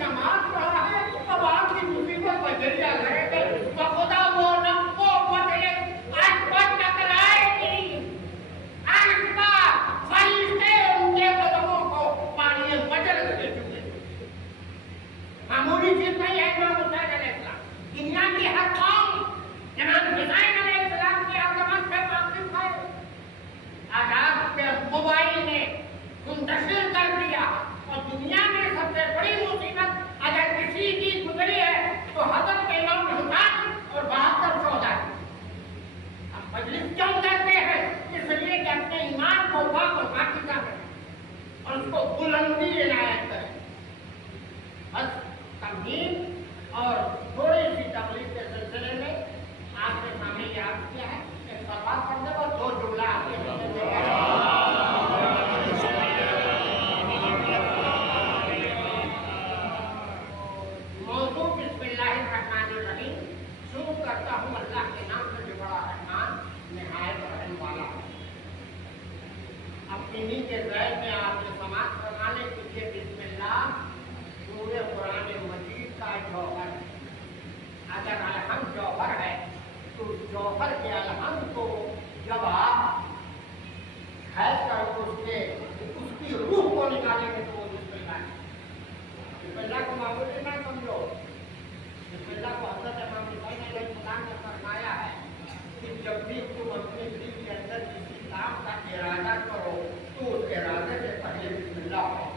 नमाज पढ़ा है, अब आपकी मुसीबत बजरिया करेगा। जौहर के अलहम को जब आप खैर कर उसकी रूह को निकालेंगे तो वो बिस्मिल्लाह को मामूली ना समझो। बिस्मिल्लाह को हज़रत इमाम हुसैन अलैहिस्सलाम ने फरमाया है कि जब भी तुम अपने दिल के अंदर किसी काम का इरादा करो तो उस इरादे से पहले बिस्मिल्लाह करो,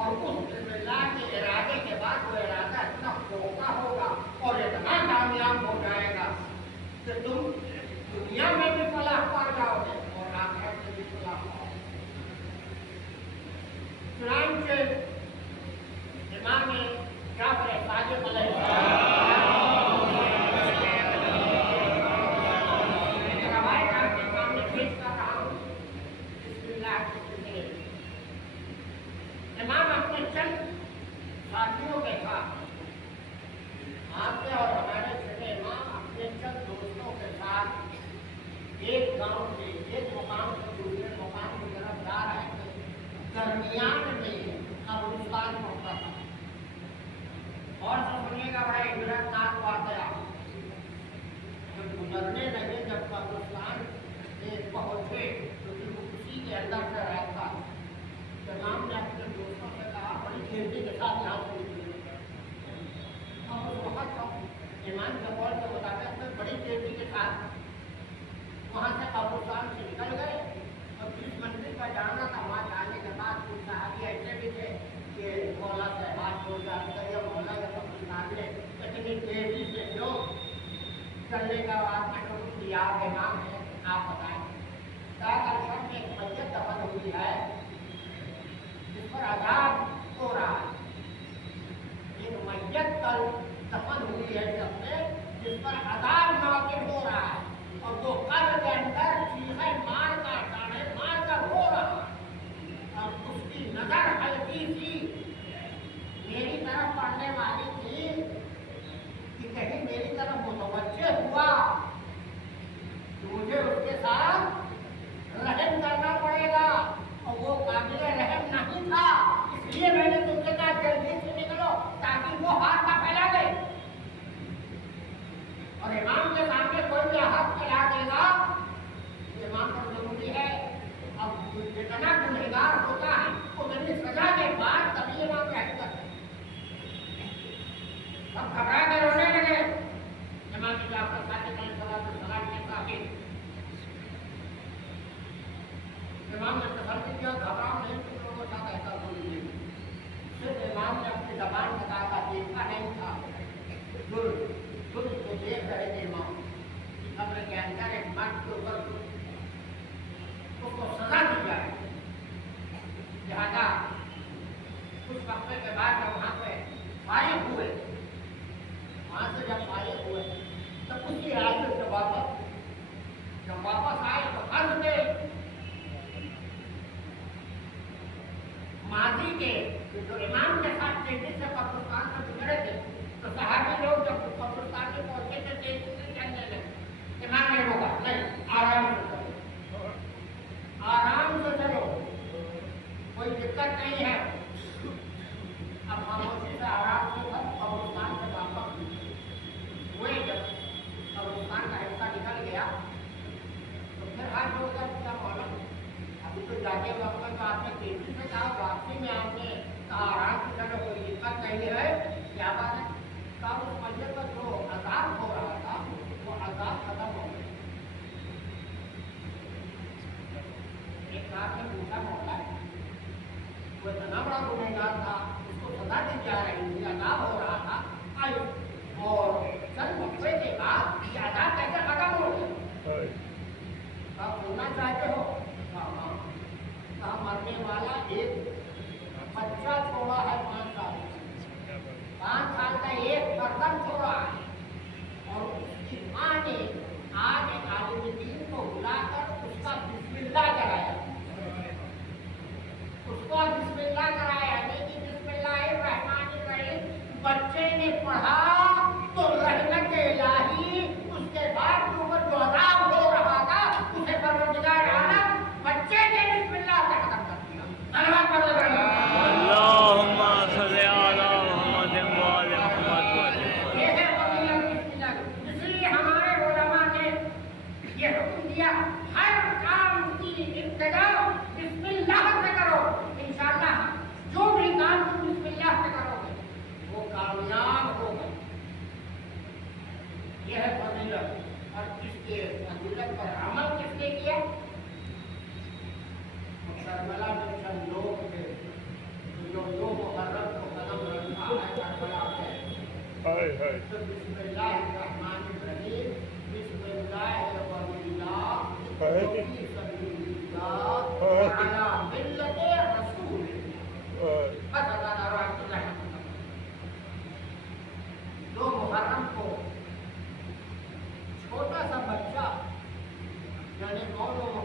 और उस बिस्मिल्लाह के इरादे के बाद वो इरादा इतना फोका होगा और इतना कामयाब हो जाएगा कि तुम दुनिया में भी फलाह पा जाओगे और आखिरत में भी फलाह पाओगे। चुनांचे इमाम जाफर सादिक अलैहिस्सलाम रवायत आपके सामने पेश कर रहा हूँ। बिस्मिल्लाह के सिलसिले इमाम अपने चंद साथियों के साथ, आपके और हमारे छोटे इमाम अपने चंद दोस्तों के साथ एक गांव से एक मुकाम से दूसरे मुकाम की तरफ जा रहे थे। दरमियान में कब्रिस्तान पहुंचा था और सुनिएगा बड़ा इबरतनाक वाक़या। जब गुजरने लगे, जब कब्रिस्तान से पहुंचे तो उसी के अंदर से रास्ता इमाम ने अपने दोस्तों से कहा बड़ी तेजी के साथ यहाँ से निकले। और उस वक्त ईमान के कौल के मुताबिक में बड़ी तेजी के साथ वहाँ से कब्रिस्तान से निकल गए और जिस मंदिर का जाना था वहाँ जाने के बाद कुछ सहाबी ऐसे भी थे कि मौला से हाथ जोड़ जाते या मौला या कब्रिस्तान में इतनी तेजी से जो चलने का बाद में दिया इमाम है, आप बताएं क्या कर में एक मैयत दफन हुई है जिस पर अजाब हो रहा है। एक मैयत कल दफन हुई है सबसे जिस पर अजाब नाज़िल हो रहा है और वो कब्र के अंदर चीखें मार कर रो रहा है और उसकी नजर हल्की सी मेरी तरफ पड़ने वाली थी कि कहीं मेरी तरफ मुतवज्जे हुआ तो मुझे उसके साथ रहम करना पड़ेगा और वो काबिल रहम नहीं था, इसलिए मैंने तुमसे कहा जल्दी से निकलो ताकि वो हाथ ना फैला दे। और इमाम के सामने कोई भी हाथ फैला देगा इमाम पर जरूरी है। अब जितना गुनहगार होता है उतनी सजा के बाद तभी इमाम रहम करते। अब घबरा कर रोने लगे। इमाम की जाफर सादिक अलैहिस्सलाम के काफी इमाम ने तसल्ली किया, घबराओ नहीं, तुम लोगों के साथ ऐसा कोई नहीं। सिर्फ इमाम ने अपनी जबान से कहा देखा नहीं था जुल्म को देख रहे थे इमाम कब्र के अंदर एक मर्द के ऊपर उसको सजा दी जाए। लिहाजा कुछ वक्त के बाद जब वहाँ पे फारिग हुए, वहाँ से जब फारिग हुए तब उसी रास्ते से जब वापस आए तो हंस गए। माजी के जो इमाम के साथ तेजी से कब्रिस्तान से गुजरे थे तो सहाबी लोग जब कब्रिस्तान में पहुंचे थे तेजी से चलने लगे। इमाम ने रोका, नहीं आराम से चलो, आराम से चलो, कोई दिक्कत नहीं है। अब खामोशी से आराम से सब कब्रिस्तान से वापस हुए। जब कब्रिस्तान का हिस्सा निकल गया तो फिर हाथ जोड़कर पूछा मौला अभी तो जाके वक्त में तो आपने तेजी से कहा, वापसी में आपने कहा आराम से चलो, कोई दिक्कत नहीं है, क्या बात है? कहा उस मंजिल पर जो अजाब हो रहा था वो अजाब खत्म हो गया। एक साहब ने पूछा मौला वो इतना बड़ा गुनहगार था, उसको सजा दी जा रही थी, अजाब हो रहा था और चंद वक्फे के बाद ये अजाब कैसे खत्म हो गया? आप सुनना चाहते हो? कहा मरने वाला एक बच्चा छोड़ा है 5 साल, 5 साल का एक बर्तन छोड़ा है और उसकी माँ ने आज आलिम दीन को बुलाकर उसका बिस्मिल्लाह कराया, उसको बिस्मिल्लाह कराया, लेकिन बिस्मिल्लाहिर्रहमानिर्रहीम बच्चे ने पढ़ा یہ ہے فضیلت. اور اس کے فضیلت پر عمل کس نے کیا؟ کربلا میں چند لوگ تھے جو 2 محرم کو قدم رکھا ہے کربلا میں. تو بسم اللہ الرحمن الرحیم، بسم اللہ وباللہ وفی سبیل اللہ وعلی ملت رسول اللہ. 2 محرم کو چھوٹا سا بچہ یعنی 9